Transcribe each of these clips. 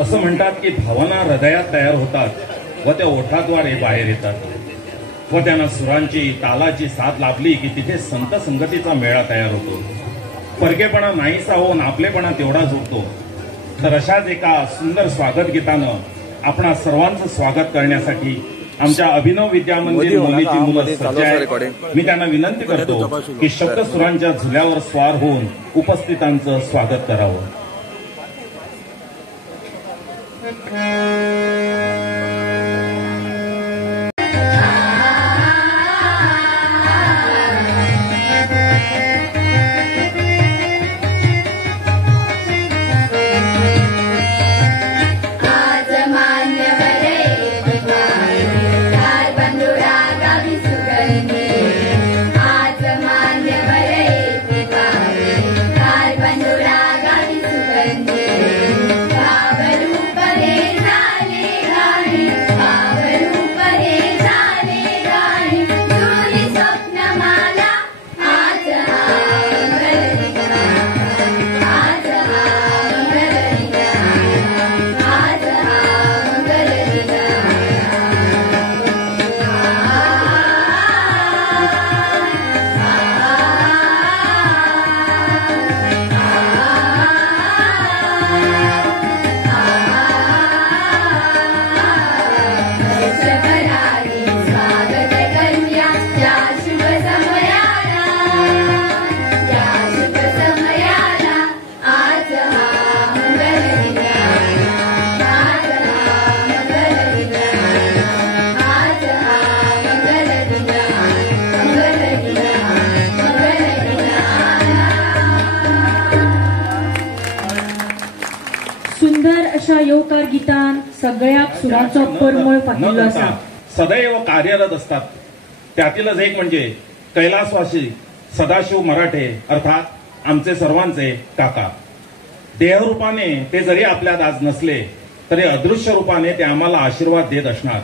असं म्हणतात की भावना हृदयात तयार होतात व त्या ओठाद्वारे बाहेर येतात व त्यांना सुरांची तालाची साथ लाभली की तिथे संत संगतीचा मेळा तयार होतो. परकेपणा नाहीसा होऊन आपलेपणा तेवढाच होतो. तर अशाच एका सुंदर स्वागत गीतानं आपणा सर्वांचं स्वागत करण्यासाठी आमच्या अभिनव विद्या मंदिर मुलीची मुलं सज्ज आहेत. मी त्यांना विनंती करतो की शब्दसुरांच्या झुल्यावर स्वार होऊन उपस्थितांचं स्वागत करावं. योकार गीतान सगळ्या सुराचो परमळ फाटिल्लो आसा. सदैव कार्यरत असतात. त्यातीलच एक म्हणजे कैलासवासी सदाशिव मराठे अर्थात आमचे सर्वांचे काका. देहरूपाने ते जरी आपल्यात आज नसले तरी अदृश्य रूपाने ते आम्हाला आशीर्वाद देत असणार.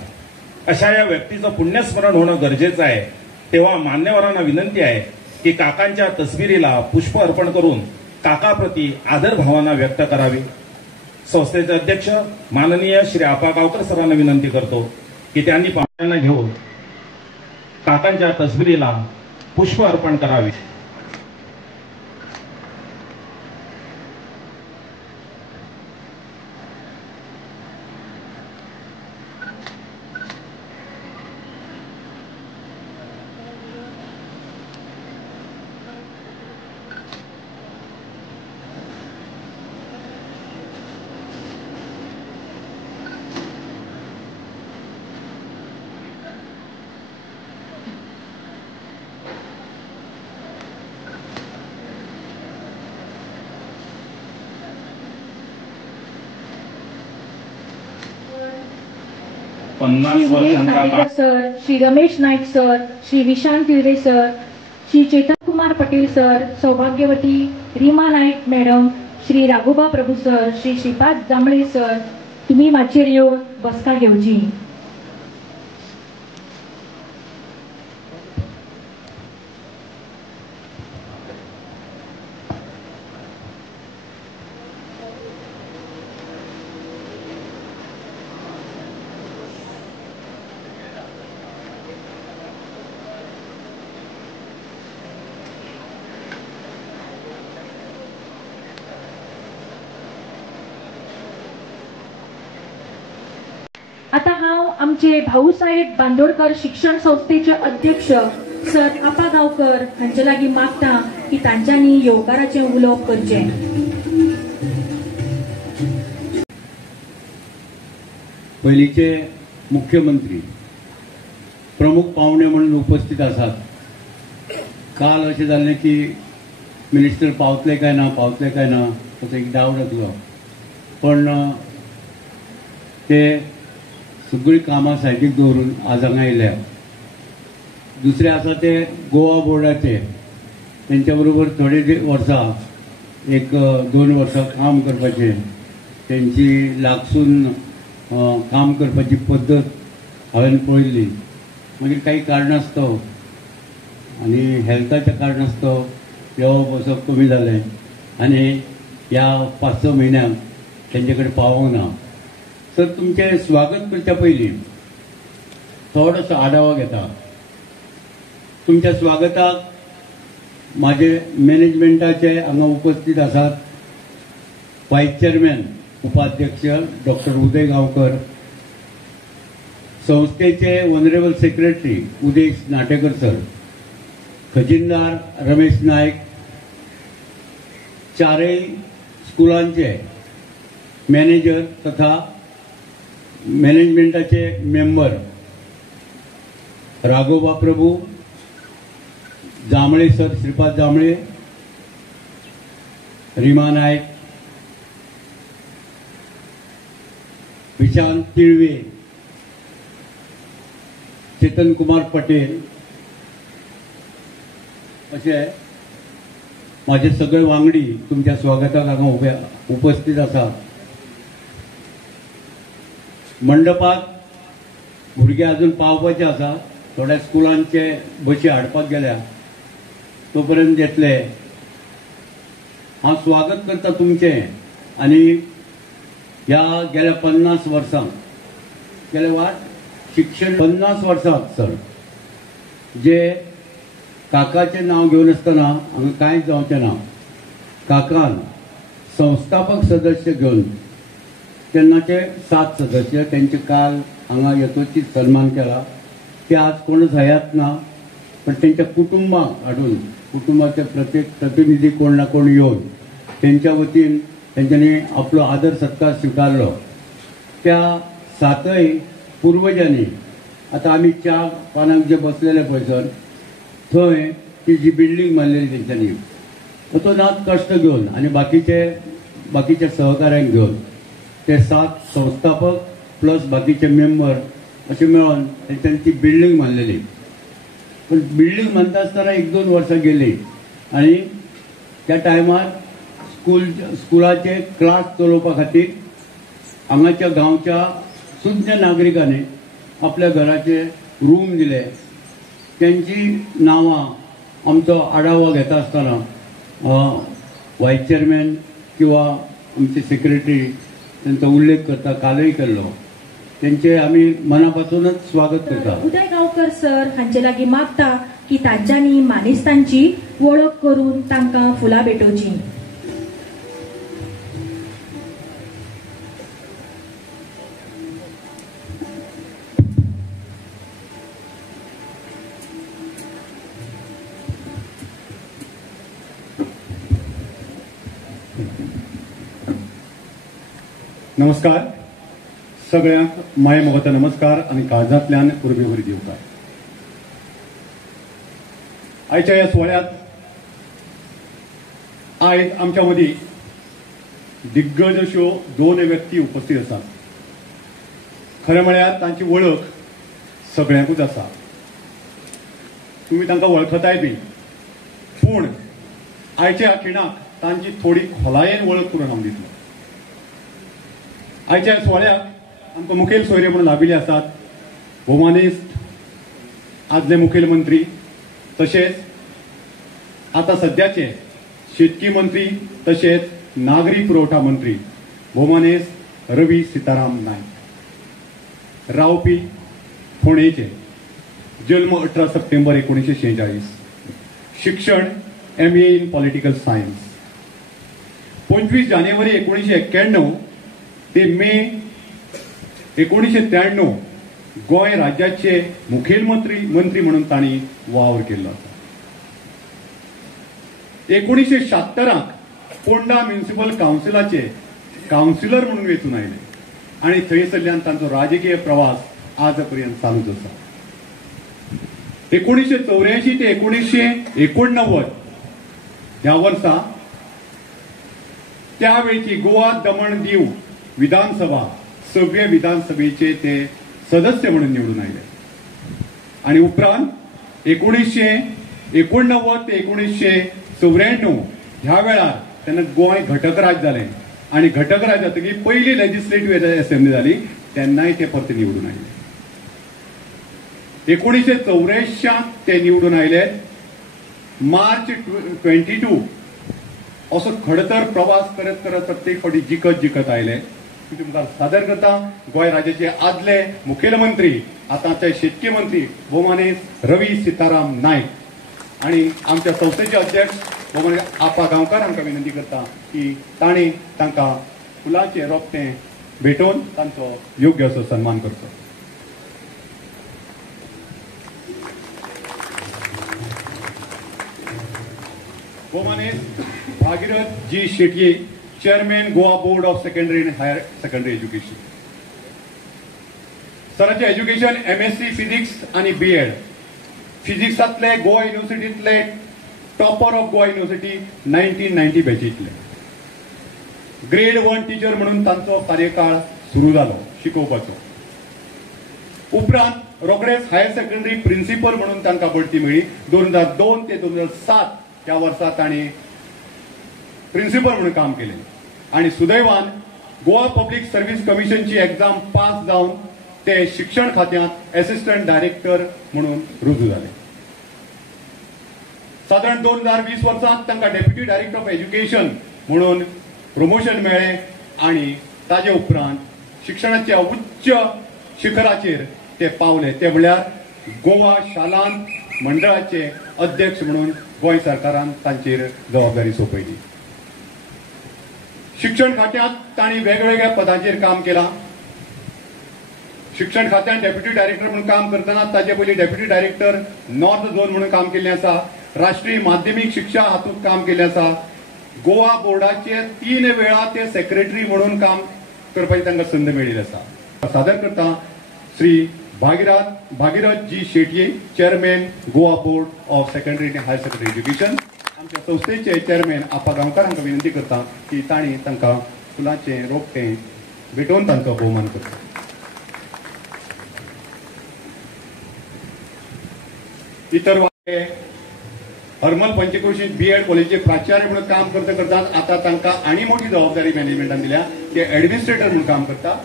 अशा या व्यक्तीचं पुण्यस्मरण होणं गरजेचं आहे. तेव्हा मान्यवरांना विनंती आहे की काकांच्या तस्बिरीला पुष्प अर्पण करून काकाप्रती आदर भावना व्यक्त करावी. संस्थेचे अध्यक्ष माननीय श्री आपा गावकर सरांना विनंती करतो की त्यांनी पाहुण्यांना घेऊन काकांच्या तस्बिरीला पुष्प अर्पण करावे. Shri Vivek Natekar sir, Shri Ramesh Naik sir, Shri Vishant Tirde sir, Shri Chetan Kumar Patel sir, सौभाग्यवती Reema Naik madam, Shri Raghoba Prabhu sir, Shri Shripad Jambhale sir, तुम्ही माचेर येऊन बसका घेवची. आता हांव आमचे भाऊसाहेब बांदोडकर शिक्षण संस्थेचे अध्यक्ष सर आपा गावकर हांचे लागीं मागता की तांच्यांनी येवकाराचें उलोवप करचें. पयलींचे मुख्यमंत्री प्रमुख पाहुणे म्हणून उपस्थित आसात. काल अशें जाल्लें की मिनिस्टर पावतले काय ना असो एक डावट आसलो. पण ते सगळी कामां सायडीक दवरून आज हांगा येयल्या. दुसरे आसा ते गोवा बोर्डाचे, तेंच्या बरोबर थोडे वर्सां 1-2 वर्सां काम करपाचें, तेंची लागसून काम करपाची पद्दत हांवें पळयल्ली. मागीर काही कारणास्तव आनी हेल्थाच्या कारणास्तव येवप वचप कमी जालें आनी ह्या 5-6 म्हयन्यांत त्यांच्याकडे पावोंक ना. सर, तुमचे स्वागत करच्या पयलीं थोडोसो आढावा घेता. तुमच्या स्वागताक माझे मॅनेजमेंटाचे हांगा उपस्थित आसात व्हायस चेअरमॅन उपाध्यक्ष डॉक्टर उदय गांवकर, संस्थेचे ऑनरेबल सेक्रेटरी उदेश नाटेकर सर, खजिनदार रमेश नायक, चारय स्कुलांचे मॅनेजर तथा मॅनेजमेंटाचे मेंबर राघोबा प्रभू, जांभळे सर, श्रीपाद जांभळे, रिमा नायक, विशांत तिळवे, चेतन कुमार पटेल असे माझे सगळे वांगडी तुमच्या स्वागताक हांगा उपस्थित आसात. मंडपात भुरगे अजून पावपाचे आसा. थोड्या स्कुलांचे बशी हाडपाक गेल्या, तोपर्यंत येतले. हांव स्वागत करता तुमचें. आनी ह्या गेल्या 50 वर्सां गेल्या वाट शिक्षण 50 वर्सांत सर जे काकाचें नांव घेवन आसतना हांगा कांयच जावचें ना. काकान संस्थापक सदस्य घेवन तेन्नाचे 7 सदस्य त्यांचे काल हांगा यथोचित सन्मान केला. ते आज कोणच हयात ना, पण त्यांच्या कुटुंबाक हाडून कुटुंबाचे प्रत्येक प्रतिनिधी कोण ना कोण येवन त्यांच्या वतीन त्यांच्यानी आपलो आदर सत्कार स्वीकारलो. त्या 7य पूर्वजांनी आता आम्ही 4 पानांक जे बसलेले पळय सर, थंय ती जी बिल्डींग बांदलेली तेंच्यांनी तो नाच कश्ट घेवन आनी बाकीच्या सहकाऱ्यांक घेवन ते 7 संस्थापक प्लस बाकीचे मेंबर असे मेळोन तेंच्यांनी ती बिल्डींग बांदलेली. पण बिल्डींग बांदता आसतना 1-2 वर्सां गेली आनी त्या टायमार स्कुलाचे क्लास चलोवपा खातीर हांगाच्या गांवच्या सुज्ञ नागरिकांनी आपल्या घराचे रूम दिले. त्यांची नावां आमचो आढावा घेता आसतना व्हायस चेअरमॅन किंवा आमचे सेक्रेटरी त्यांचा उल्लेख करता, कालय केल्लो. त्यांचे आम्ही मनापासूनच स्वागत करता. उदय गांवकर सर हांचे लागीं मागता की तांच्यांनी मानेस्तांची वळख करून तांकां फुलां भेटोवची. नमस्कार. सगळ्यांक माये मोगाचो नमस्कार आनी काळजांतल्यान उर्बे भरी दिवकार. आयच्या ह्या सुवाळ्यात आयज आमच्या मदीं दिग्गज अश्यो 2 व्यक्ती उपस्थित आसात. खरें म्हळ्यार तांची वळख सगळ्यांकूच आसा. तुमी तांकां वळखताय बी, पूण आयच्या खिणाक तांची थोडी खोलायेन वळख करून हांव दितलो. आयच्या सुवाळ्याक आमकां मुखेल सोयरे म्हणून लाभिल्ले आसात भौमानिस्ट आदले मुखेलमंत्री, तशेंच आता सध्याचे शेतकी मंत्री तशेंच नागरी पुरवठा मंत्री भौमानिस्ट रवी सीताराम नायक, रावपी फोंडेचे, जल्म 18 सप्टेंबर 1946, शिक्षण MA इन पॉलिटिकल सायन्स. 25 जानेवारी 1991 ते मे 1993 गोंय राज्याचे मुखेलमंत्री म्हणून तांणी वावर केल्लो आसा. 1976 पोंडा म्युनिसिपल कावन्सिलाचे कावन्सिलर म्हणून वेचून आयले आनी थंयसरल्यान तांचो राजकीय प्रवास आज पर्यंत चालूच आसा. 1984 ते 1989 ह्या वर्सा त्यावेळची गोवा दमण दीव विधानसभा 6व्या विधानसभेचे ते सदस्य म्हणून निवडून आयले. आणि उपरांत 1989 ते 1994 ह्या वेळार तेन्ना गोंय घटक राज्य जालें आणि घटक राज्य जातकीर पहिली लेजिस्लेटिव्ह असेंब्ली जाली तेन्नाय ते परत निवडून आयले. 1984 ते निवडून आयले. मार्च 22 असो खडतर प्रवास करत करत प्रत्येक फावटी जिखत आयले. तुमकां सादर करता गोंय राज्याचे आदले मुखेलमंत्री आतांचे शेतकी मंत्री भोवमानेस्त रवी सीताराम नायक आणि आमच्या संस्थेचे अध्यक्ष भोवमाने आपा गांवकार हांकां विनंती करता की तांणी तांकां फुलांचें रोपटें भेटोवन तांचो योग्य असो सन्मान करचो. भोवमानेस्त Bhagirath ji Shetye, chairman Goa board of secondary and higher secondary education. सरांचे एज्युकेशन MSc फिजिक्स आणि BEd. फिजिक्सांतले गोवा युनिव्हर्सिटींतले टॉपर ऑफ गोवा युनिव्हर्सिटी 1990 बॅचींतले. ग्रेड 1 टीचर म्हणून तांचो कार्यकाळ सुरू जालो शिकोवपाचो. उपरांत रोखडेच हायर सेकंडरी प्रिन्सिपल म्हणून तांकां बढती मेळ्ळी. 2002 ते 2007 ह्या वर्सा तांणी प्रिन्सिपल म्हणून काम केलें आणि सुदैवान गोवा पब्लीक सर्व्हिस कमिशनची एग्जाम पास जावन ते शिक्षण खात्यांत असिस्टंट डायरेक्टर म्हणून रुजू जाले. साधारण 2020 वर्सांत तांकां डेप्युटी डायरेक्टर ऑफ एज्युकेशन म्हणून प्रमोशन मेळ्ळें आणि ताजे उपरांत शिक्षणाच्या उच्च शिखराचेर ते पावले. ते म्हळ्यार गोवा शालांत मंडळाचे अध्यक्ष म्हणून गोंय सरकारान तांचेर जबाबदारी सोपयली. शिक्षण खात्यांत तांणी वेगवेगळ्या पदांचेर काम केलां. शिक्षण खात्यांत डेप्युटी डायरेक्टर म्हणून काम करतना ताचे पयलीं डेप्युटी डायरेक्टर नॉर्थ झोन म्हणून काम केल्लें आसा. राष्ट्रीय माध्यमीक शिक्षा हातूंत काम केल्लें आसा. गोवा बोर्डाचे 3 वेळा ते सेक्रेटरी म्हणून काम करपाची तांकां संद मेळिल्ली आसा. सादर करता Shri Bhagirath ji Shetye, chairman Goa board of secondary and higher secondary education. आमच्या संस्थेचे चेअरमॅन आपा गांवकार हांकां विनंती करता की तांणी तांकां फुलांचें रोपटें भेटोवन तांचो भोवमान करता. इतर वांगडे हरमल पंचक्रोशीत BEd कॉलेजचे प्राचार्य म्हणून काम करता करता आता तांकां आनी मोठी जबाबदारी मॅनेजमेंटान दिल्या. ते एडमिनिस्ट्रेटर म्हणून काम करता.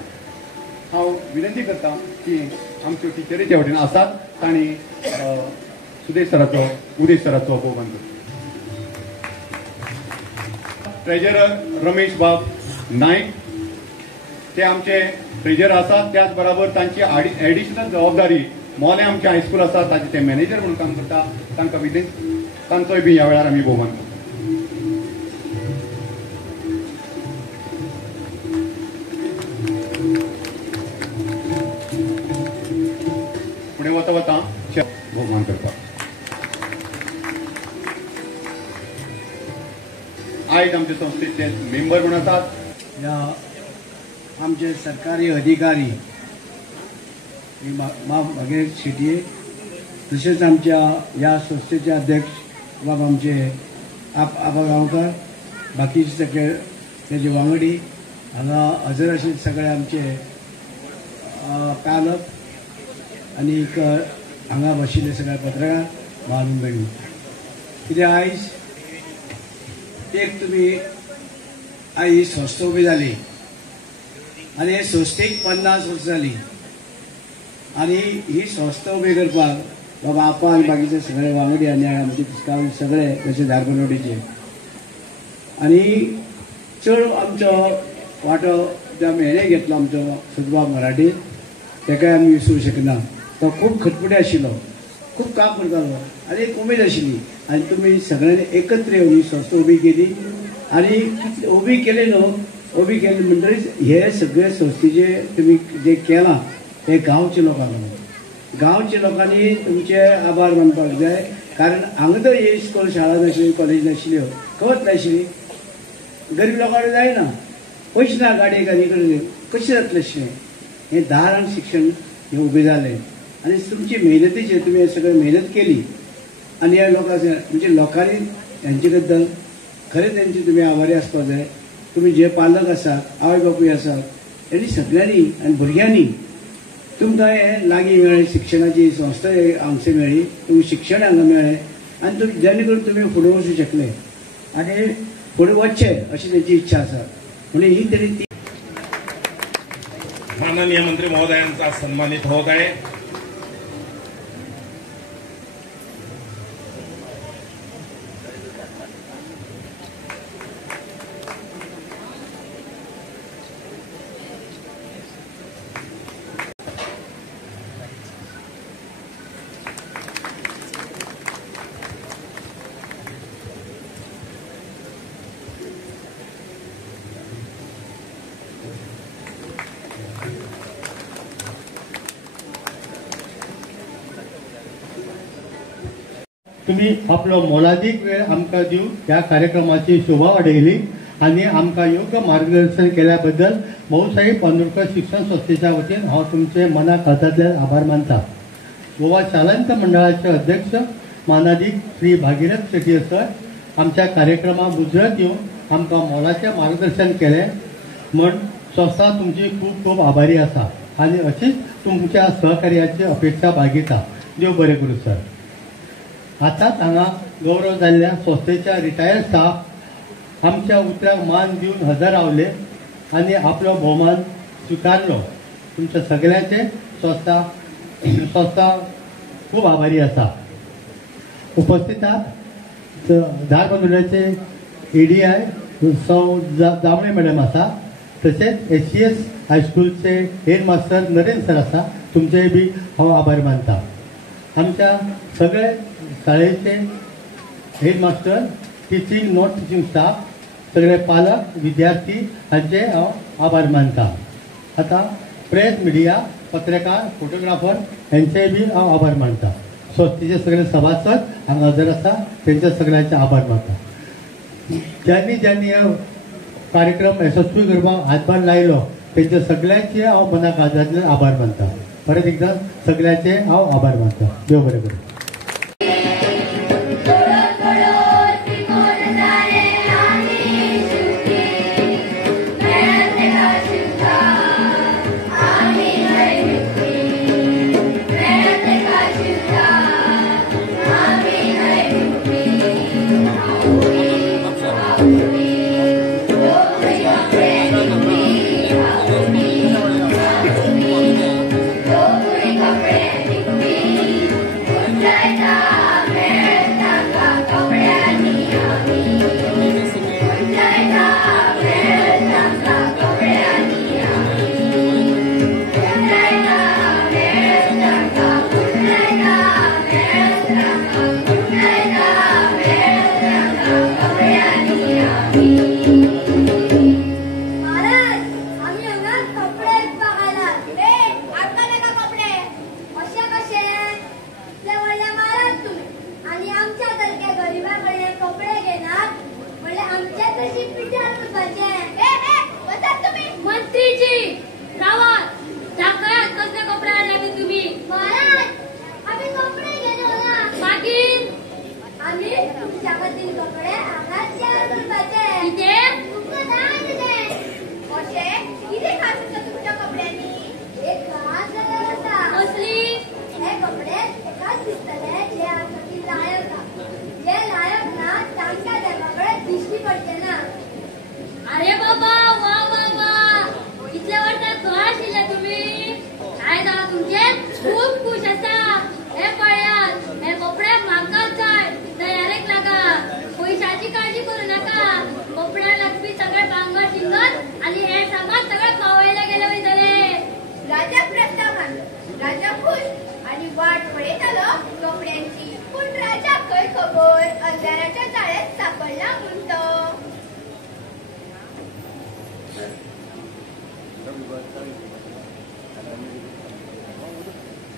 हांव विनंती करता की आमच्यो टिचरीच्या वटेन आसात तांणी उदेश सराचो भोवमान करता. ट्रेजरर रमेश बाब नायक ते आमचे ट्रेजरर आसात. त्याच बरोबर तांची एडिशनल जबाबदारी मोले आमचे हायस्कूल आसा ताचे ते मॅनेजर म्हणून काम करता. तांकां विनंती तांचोय बी ह्या वेळार आमी भोवमान करता. फुडें वता वता भोवमान करता. आयज आमचे संस्थेचे मेंबर म्हणून आसात ह्या आमचे सरकारी अधिकारी भागीरथ शेटये, तसेच आमच्या ह्या संस्थेचे अध्यक्ष बाबा आमचे आपा गांवकार, बाकीचे सगळे तेजे वांगडी हांगा हजर आशिल्ले सगळे आमचे पालक आनी हांगा बशिल्ले सगळे पत्रकार भाव भयणी. कित्याक आयज एक तुमी आयज ही संस्था उबी जाली आनी हे संस्थेक 50 वर्सां जाली आनी ही संस्था उबी करपाक बाबा आपा आनी बाकीचे सगळे वांगडी आनी आमचे तिस्कावणी सगळे जशे धारबनोडीचे आनी चड आमचो वांटो जो आमी हेणे घेतलो आमचो सुदबाब मराठी तेकाय आमी विसरूंक शकना. तो खूब खटपटी आशिल्लो, खूब काम करतालो आनी एक उमेद आशिल्ली आनी तुमी सगळ्यांनी एकत्र येवन ही संस्था उबी केली आनी उबी केली न्हू. उबी केली म्हणटरीच हे सगळे संस्थेचे तुमी जे केलां ते गांवच्या लोकांक लागून. गांवच्या लोकांनी तुमचे आभार मानपाक जाय. कारण हांगा तर हे स्कूल शाळा नाशिल्ल्यो, कॉलेज नाशिल्ल्यो, खंयच नाशिल्ली. गरीब लोकांक जायना, पयशे ना गाडयेक आनी कडेन कशें जातलें अशें. हें दारान शिक्षण हें उबें जालें आनी तुमची मेहनतीचेर तुमी हें सगळें मेहनत केली आनी ह्या लोकांक म्हणजे लोकांनी हेंचे बद्दल खरें तेंचे तुमी आभारी आसपाक जाय. तुमी जे पालक आसात, आवय बापूय आसात, हेणी सगळ्यांनी आनी भुरग्यांनी तुमकां हें लागीं मेळ्ळें. शिक्षणाची संस्था हांगसर मेळ्ळी, तुमकां शिक्षण हांगा मेळ्ळें आनी तुमी जेणे करून तुमी फुडें वचूंक शकले आनी फुडें वचचे अशी तेंची इच्छा आसा. म्हणून ही तरी ती माननीय मंत्री महोदयांचा सन्मानित होत आहे. तुम्ही आपलो मोलादीक वेळ आमकां दिवन ह्या कार्यक्रमाची शोभा वाडयली आणि आमकां योग्य मार्गदर्शन केल्या बद्दल भाऊसाहेब बांदोडकर शिक्षण संस्थेच्या वतीन हांव तुमचे मना खात्यांतल्यान आभार मानता. गोवा शालांत मंडळाचे अध्यक्ष मानाधिक श्री भागीरथ शेट्टी सर आमच्या कार्यक्रमाक मुजरत येवन आमकां मोलाचें मार्गदर्शन केलें म्हण संस्था तुमची खूब खूब आभारी आसा आणि अशीच तुमच्या सहकार्याची अपेक्षा बाळगिता. देव बरें करूं सर. आतांच हांगा गौरव जाल्ल्या संस्थेच्या रिटायर्ड स्टाफ आमच्या उतराक मान दिवन हजर रावले आणि आपलो भोवमान स्विकारलो. तुमच्या सगळ्यांचे संस्था खूप आभारी आसा. उपस्थितांत धारबांदोड्याचे एडीआय सौ जांबळे मॅडम आसा. तसेच SCS हायस्कूलचे हेडमास्टर नरेंद्र सर आसा. तुमचे बी हांव आभार मानता. आमच्या सगळे शाळेचे headmaster, teaching non teaching staff, सगळे पालक, विद्यार्थी हांचे हांव आभार मानता. आता प्रेस मिडिया, पत्रकार, फोटोग्राफर यांचे बी हांव आभार मानता. संस्थेचे सगळे सभासद हांगा हजर आसा त्यांचे सगळ्यांचे आभार मानता. ज्यांनी ज्यांनी ह्या कार्यक्रम यशस्वी करपाक हातभार लायलो त्यांचे सगळ्यांचे हांव मनाक आदरांतल्यान आभार मानता. परत एकदा सगळ्यांचे हांव आभार मानता. देव बरें करूं.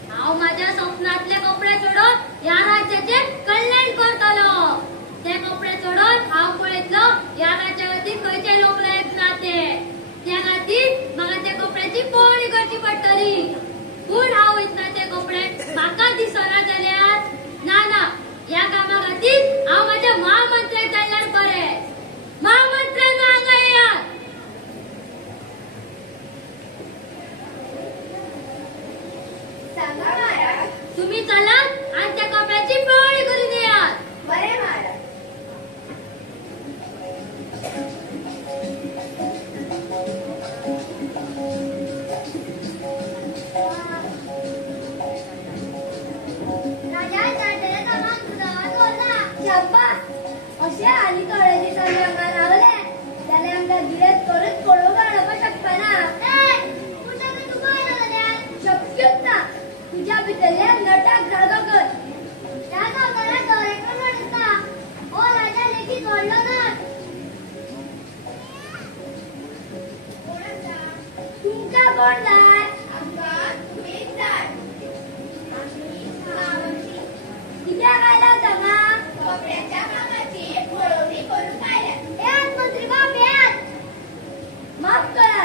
हांव माझ्या स्वप्नातले कपडे सोडून या राज्याचे कल्याण करतलो. ते कपडे सोडून हांव पळयतलो या राज्यावरती खंयचे लोक लायक ना ते. त्या खातीर म्हाका ते कपड्याची पळोवणी करची पडटली. पूण हांव वयतना ते कपडे म्हाका दिसना जाल्यार ना या कामा खातीर हांव माझ्या महामंत्र्याक जाल्यार बरें. महामंत्र्यान हांगा येयात. तुम्ही चलात आणि त्या कपड्याची पळोवणी करून येयात. बरे महाराज. असे आली थोडे दिसांनी हांगा रावले जाल्यार आमकां गिरेस्त करूच पळोवंक हाडप शकपाना. तुका शक्यच ना. तुझ्या भितरले नटाक जागो कर. त्या गांवकाराक गौरेकर म्हणटा हो राजा लेगीत व्हडलो ना. तुमकां कोण जाय? आमकां तुमीच जाय. कित्याक आयला सांगा. कपड्याच्या कामाची पळवणी करून पाहिल्या. मंत्री बाब यात माफ करा